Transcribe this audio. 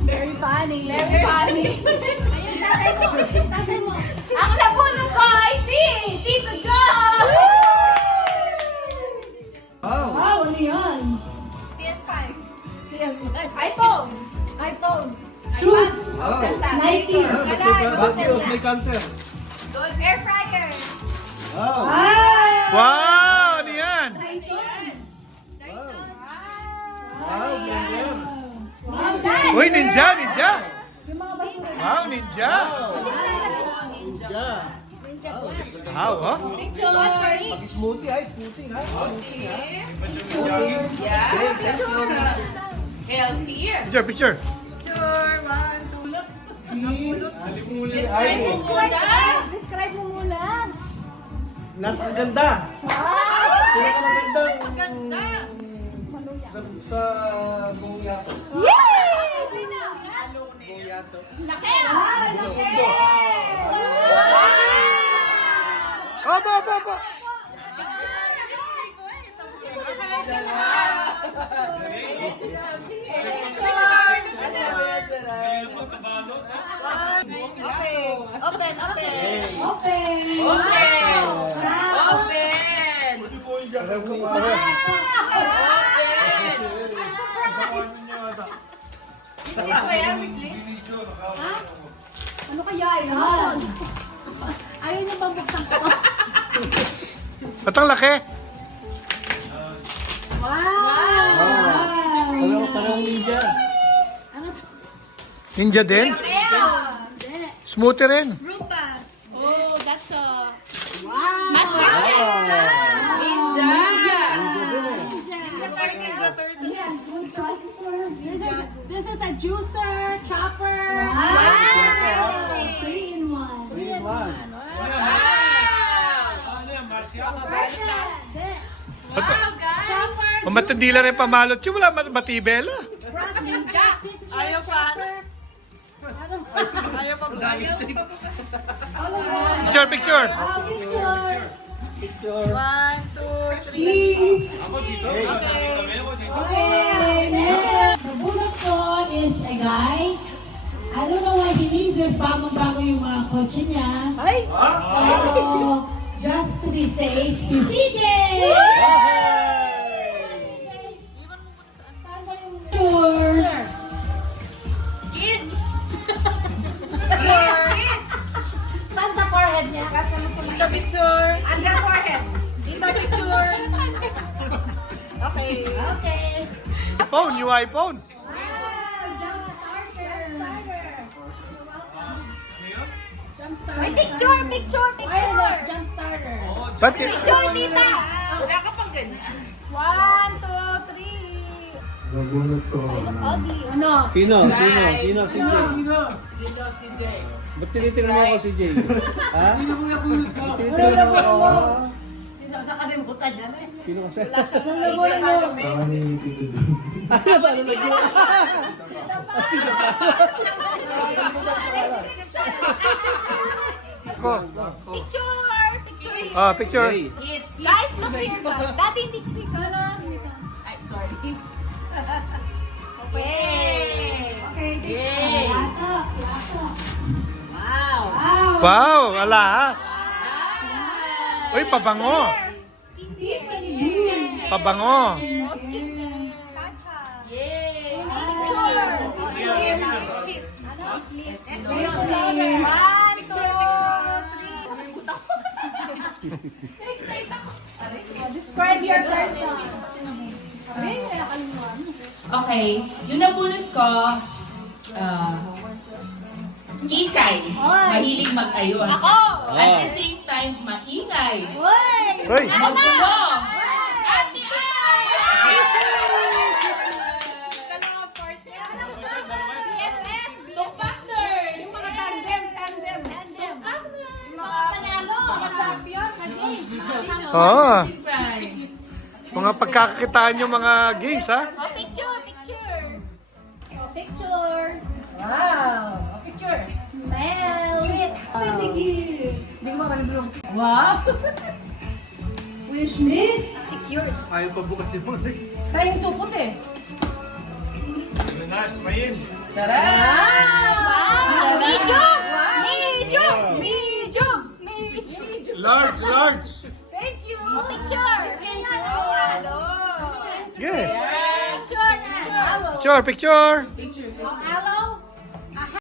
Very funny. Very funny. Ayun, tatay mo. Tatay mo. Ang nabulong ko ay si Tito Joe! Oh. Wow, ano yan? PS5. PS5. iPhone. iPhone. Shoes. Oh. Nike. May cancer. Gold air fryer. Oh. Wow! Wow! Ano yan? Wow, ganyan. Wow. Uy, ninja! Ninja! Yung mga basura. Wow, ninja! Ninja. Wow, oh. Picture. Mag-smoothie, ay, smoothie, ha? Smoothie, ha? Healthier. Picture, picture. Ay, Describe mo muna. napakaganda. Pinakamagandang sa buong yato. Laki! Opo, opo, opo. Open. Alam ko mga Ano kaya yan? Ayaw niya bang buksan ko? Ba't ang laki? Wow! parang ninja. Ano to? Ninja din? Smoothie rin. Roomba. Oh, that's a Wow! master chef. Ninja. Ayan, this is a juicer, chopper. Wow! 3-in-1. 3-in-1. Ba't, Chopper. matindi lang rin pamalot siya. Wala matibela. Ninja. Ayaw pa. Ayaw pa. Picture, picture. Picture. Picture. 1, 2, 3. Okay, next. The bullet ko is a guy. I don't know why he needs this. Bagong-bago yung mga kotse niya. Ay! Pero, just to be safe, si CJ! Saan ba yung tour? Kiss! Saan sa forehead niya? Dito picture. Under forehead. Dito picture. Okay. Okay. iPhone, new iPhone. Ay, picture! Wireless jump starter. Ba't Picture, tita! Wala ka pang ganyan. 1, 2, 3. Nabunot ko. Ano? Sino? Si Jay. Ba't tinitingnan mo ako si Jay? Ha? Sino mo nabunot ko? Tinitingnan mo ako. Sino sa kalimutan niya? Sino kasi? Anong nabulong mo? Sama ni Tito Jay. Paano naging? ko? Picture! Ah, picture. Yes. Guys, look here, guys. Daddy Dixie. Ay, sorry. Okay. Okay. Wow. Wow, alas. Uy, pabango. Pabango. Yay! Describe your person. Okay, yung nabunot ko, kikay, mahilig mag-ayos. Ako! At the same time, maingay. Uy! Uy, Magulo. Ate Ay! BFF! Two partners. Yung mga tandem. Yung mga panalo. Mga champion sa games. Oo. Friend. Mga pagkakakitaan yung mga games, ha? Oh, picture! Picture. Wow. Picture. Smell. Wow. Wish list. Secure. Ayaw pa bukas si Mon. Kaya yung supot eh. Nice, mayin. Medium! Medium! Medium! Medium! Large, large. Picture! Yeah. Picture! Picture! Picture, picture.